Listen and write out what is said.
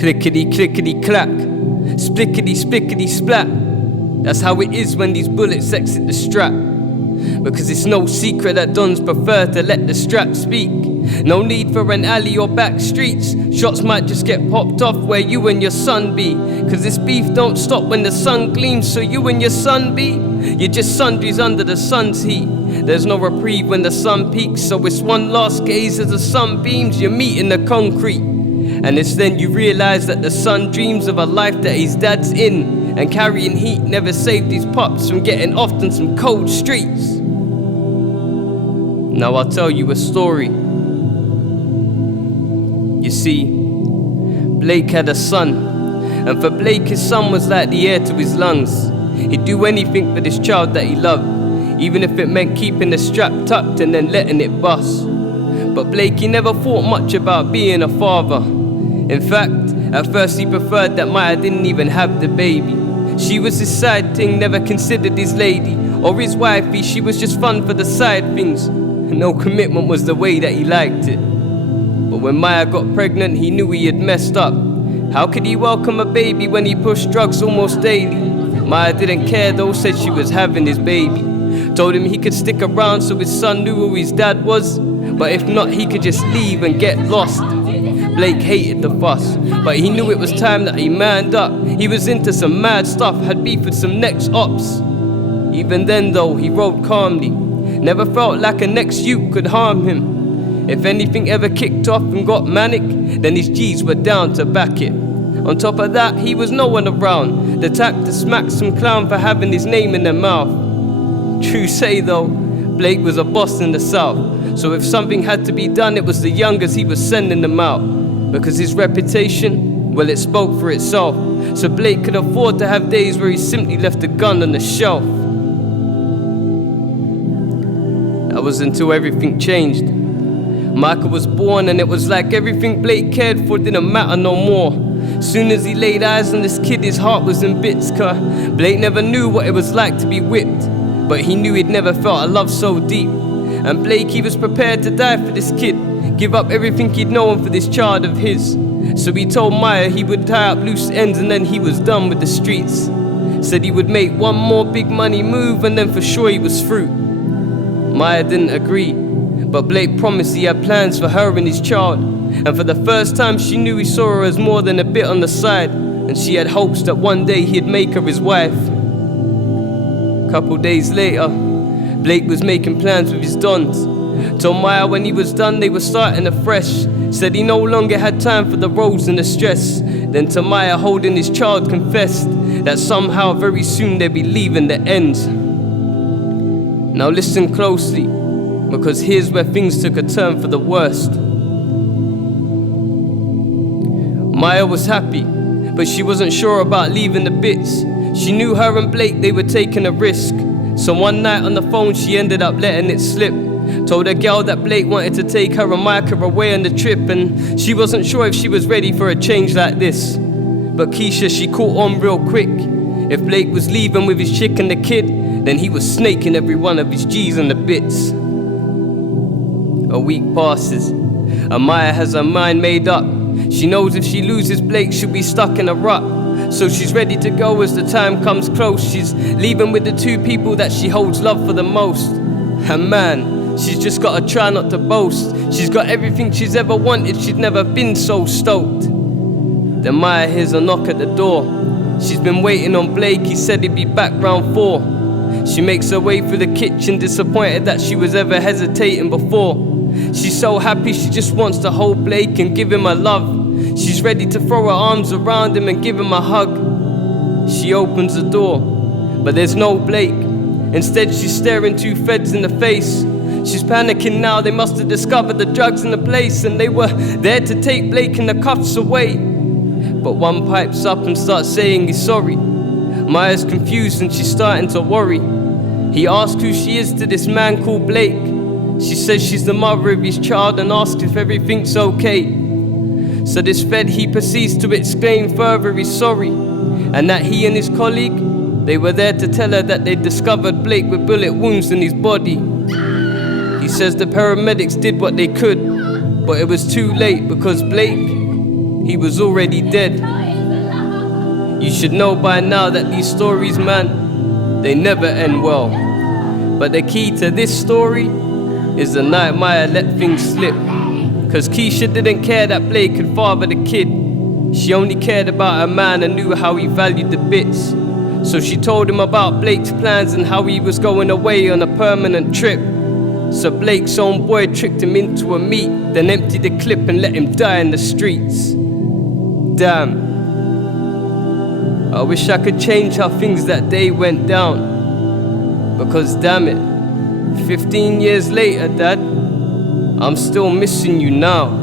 Clickety clickety clack, splickety splickety splat. That's how it is when these bullets exit the strap. Because it's no secret that dons prefer to let the strap speak. No need for an alley or back streets. Shots might just get popped off where you and your son be. Cause this beef don't stop when the sun gleams. So you and your son be, you're just sundries under the sun's heat. There's no reprieve when the sun peaks. So it's one last gaze as the sun beams. You're meeting the concrete. And it's then you realize that the son dreams of a life that his dad's in. And carrying heat never saved his pops from getting off on some cold streets. Now I'll tell you a story. You see, Blake had a son, and for Blake his son was like the air to his lungs. He'd do anything for this child that he loved, even if it meant keeping the strap tucked and then letting it bust. But Blake, he never thought much about being a father. In fact, at first he preferred that Maya didn't even have the baby. She was his side thing, never considered his lady or his wifey. She was just fun for the side things. No commitment was the way that he liked it. But when Maya got pregnant, he knew he had messed up. How could he welcome a baby when he pushed drugs almost daily? Maya didn't care though, said she was having his baby. Told him he could stick around so his son knew who his dad was, but if not, he could just leave and get lost. Blake hated the fuss, but he knew it was time that he manned up. He was into some mad stuff, had beef with some next ops. Even then though, he rode calmly. Never felt like a next youth could harm him. If anything ever kicked off and got manic, then his G's were down to back it. On top of that, he was no one around, the type to smack some clown for having his name in their mouth. True say though, Blake was a boss in the South, so if something had to be done, it was the youngers he was sending them out. Because his reputation, well, it spoke for itself. So Blake could afford to have days where he simply left the gun on the shelf. That was until everything changed. Micah was born and it was like everything Blake cared for didn't matter no more. Soon as he laid eyes on this kid, his heart was in bits, cause Blake never knew what it was like to be whipped. But he knew he'd never felt a love so deep. And Blake, he was prepared to die for this kid, give up everything he'd known for this child of his. So he told Maya he would tie up loose ends and then he was done with the streets. Said he would make one more big money move and then for sure he was through. Maya didn't agree, but Blake promised he had plans for her and his child. And for the first time she knew he saw her as more than a bit on the side, and she had hopes that one day he'd make her his wife. Couple days later, Blake was making plans with his dons. Told Maya when he was done they were starting afresh. Said he no longer had time for the roads and the stress. Then to Maya holding his child confessed that somehow very soon they'd be leaving the ends. Now listen closely, because here's where things took a turn for the worst. Maya was happy, but she wasn't sure about leaving the bits. She knew her and Blake, they were taking a risk. So one night on the phone she ended up letting it slip. Told her girl that Blake wanted to take her and Micah away on the trip, and she wasn't sure if she was ready for a change like this. But Keisha, she caught on real quick. If Blake was leaving with his chick and the kid, then he was snaking every one of his G's and the bits. A week passes, and Maya has her mind made up. She knows if she loses Blake, she'll be stuck in a rut. So she's ready to go as the time comes close. She's leaving with the two people that she holds love for the most. And man, she's just gotta try not to boast. She's got everything she's ever wanted, she'd never been so stoked. Then Maya hears a knock at the door. She's been waiting on Blake, he said he'd be back round 4. She makes her way through the kitchen, disappointed that she was ever hesitating before. She's so happy she just wants to hold Blake and give him her love. She's ready to throw her arms around him and give him a hug. She opens the door, but there's no Blake. Instead she's staring two feds in the face. She's panicking now, they must have discovered the drugs in the place, and they were there to take Blake and the cuffs away. But one pipes up and starts saying he's sorry. Maya's confused and she's starting to worry. He asks who she is to this man called Blake. She says she's the mother of his child and asks if everything's okay. So this fed, he proceeds to exclaim further he's sorry, and that he and his colleague, they were there to tell her that they'd discovered Blake with bullet wounds in his body. He says the paramedics did what they could, but it was too late because Blake, he was already dead. You should know by now that these stories, man, they never end well. But the key to this story is the night Maya let things slip. Cause Keisha didn't care that Blake could father the kid. She only cared about a man and knew how he valued the bits. So she told him about Blake's plans and how he was going away on a permanent trip. So Blake's own boy tricked him into a meet, then emptied the clip and let him die in the streets. Damn. I wish I could change how things that day went down. Because damn it, 15 years later, Dad, I'm still missing you now.